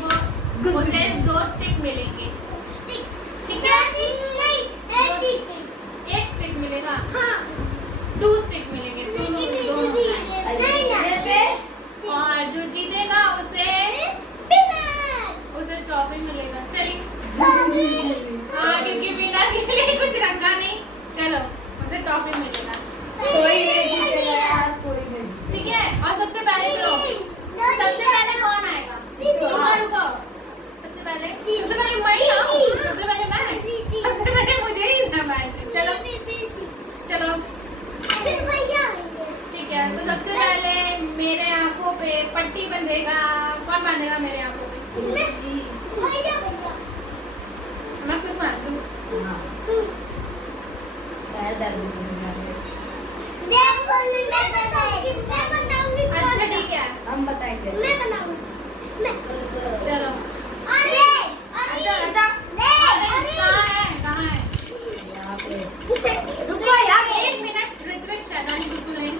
वो उसे 2 स्टिक मिलेंगे। ठीक है? एक स्टिक मिलेगा। हाँ 2 स्टिक मिलेंगे दोनों। और जो जीतेगा उसे ट्रॉफी मिलेगा। चलिए हाँ क्योंकि विनर के लिए कुछ रखा नहीं। चलो उसे ट्रॉफी मिलेगा। कोई नहीं जीतेगा यार, कोई नहीं। ठीक है। और सबसे पहले चलो, सबसे पहले कौन आएगा? रुको सबसे पहले मैं आऊं। सबसे पहले मुझे ही चलो चलो ठीक है। तो सबसे पहले मेरे आंखों पे पट्टी बंधेगा। कौन बांधेगा मेरे आंखों पे? मैं खुद बांध दूं। अच्छा ठीक है हम बताएंगे। चलो। कहाँ है? यहाँ पे। रुको यार 1 मिनट। ऋत्विक शैतानी बिल्कुल नहीं।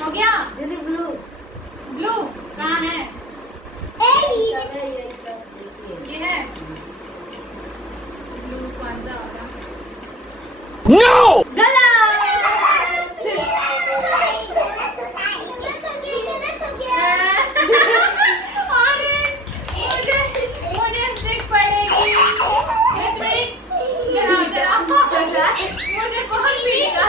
हो गया? दीदी ब्लू कहाँ है? यही सब देखिए। ये है ब्लू। कौन सा होगा? No! मुझे स्टिक पड़ेगी। मुझे कौन पीएगा?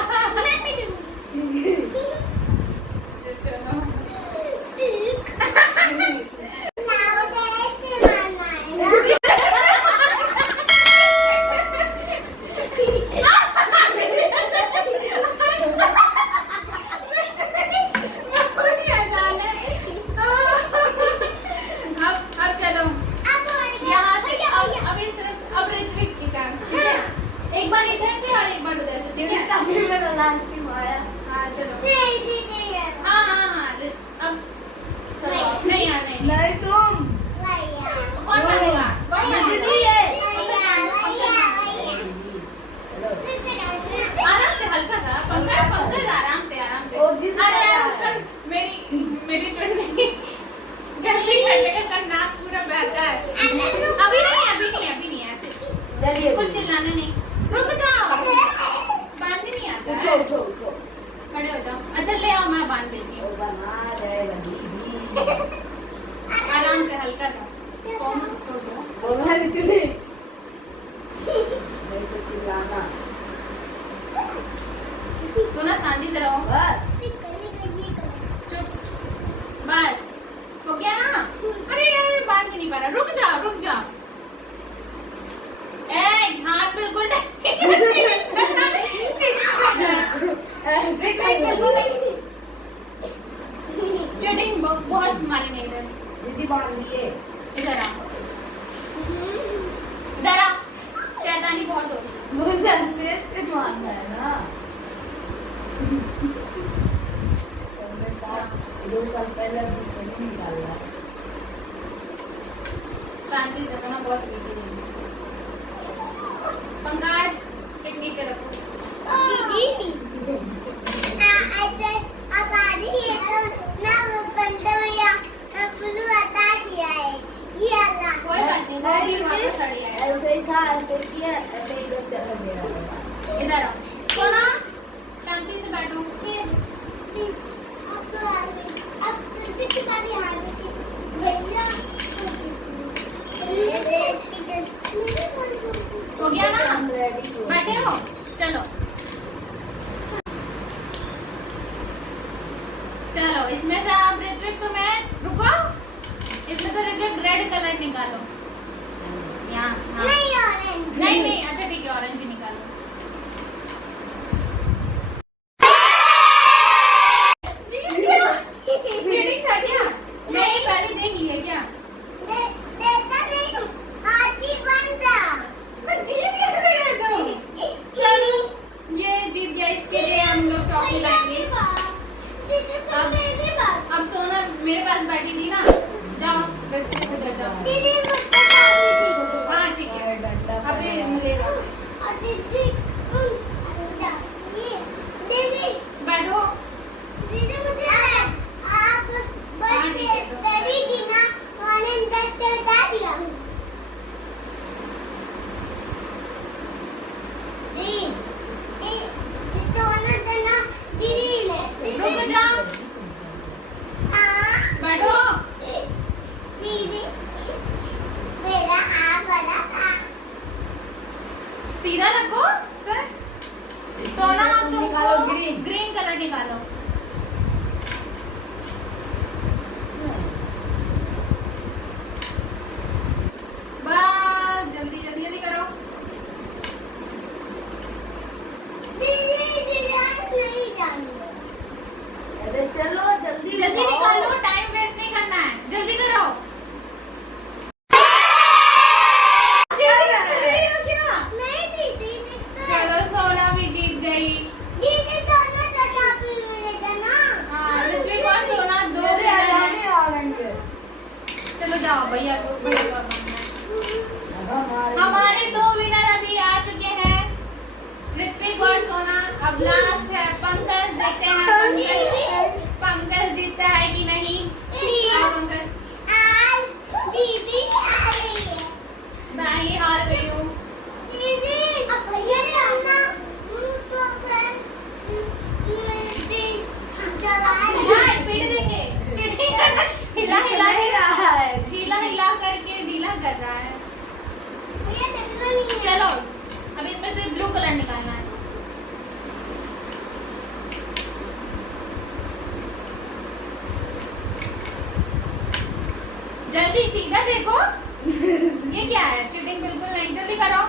चलो अब चलो यहाँ से। अब इस तरफ। अब ऋत्विक की चांस। ठीक है? एक बार इधर से और एक बार उधर से। ठीक है? हाँ चलो। हाँ अब चलो। नहीं यार नहीं। नहीं तुम कौन बनेगा? आराम से हल्का सा पंकज आराम से अरे मेरी चुन्नी जल्दी करने का सब नाक पूरा बहता है। अभी नहीं ऐसे चलिए कुछ चिल्लाना नहीं। रुक जाओ। बांधने नहीं आता है। उठो खड़े हो जाओ। अच्छा ले आओ मैं बांध देती हूँ। बना जाएगा दीदी। आराम से हल्का सा। कौन छोड़ दो। बोलना नहीं तुम्हें। नहीं तो चिल्लाना। सुना शांति से रहो। बस चुप। बस हो गया ना? अरे यार बांध नहीं पा रहा। रुक जाओ। हाथ बिल्कुल ऐसे चटिंग बहुत मारेंगे इधर। दीदी बांध लिए। इधर आओ। शैतानी बहुत होगी। मुझे अंतरेश पे मारना है ना। 2 साल पहले दुश्मनी निकाला। शांति से करना बहुत वीडियो। पंकज स्टिक नीचे रखो। कोई बात नहीं। ऐसे ही था, ऐसे किया, ऐसे ही इधर चला गया। इधर आओ। सोना शांति से बैठो। हो गया ना? हम रेडी हो। बैठे हो? चलो इसमें से आप ऋत्विक तुम्हें रुको। इसमें से ऋत्विक रेड कलर निकालो। यहाँ नहीं अच्छा ठीक है ऑरेंज निकालो। चीटिंग था क्या? नहीं पहले देगी है क्या? चलो ये जीत गया। इसके लिए हम लोग ट्रॉफी लाएंगे। अब सोना मेरे पास बैठी थी ना। जाओ उधर जाओ। हाँ ठीक है। अभी मिलेगा। बैठो। आप हाँ, ठीक है, तो। भैया को बनना है। हमारे 2 विनर अभी आ चुके हैं, ऋत्विक और सोना। अब लास्ट है पंकज, देखते हैं पंकज जीतता है कि नहीं। आओ पंकज। दीदी आ रही है। मैं ही हार गई हूँ। दीदी अब भैया जाना तो हाँ, पीट देंगे। हिला हिला हिला करके ढीला कर रहा है। चलो अब इसमें से ब्लू कलर निकालना है। जल्दी सीधा देखो। ये क्या है? चीटिंग बिल्कुल नहीं, जल्दी करो।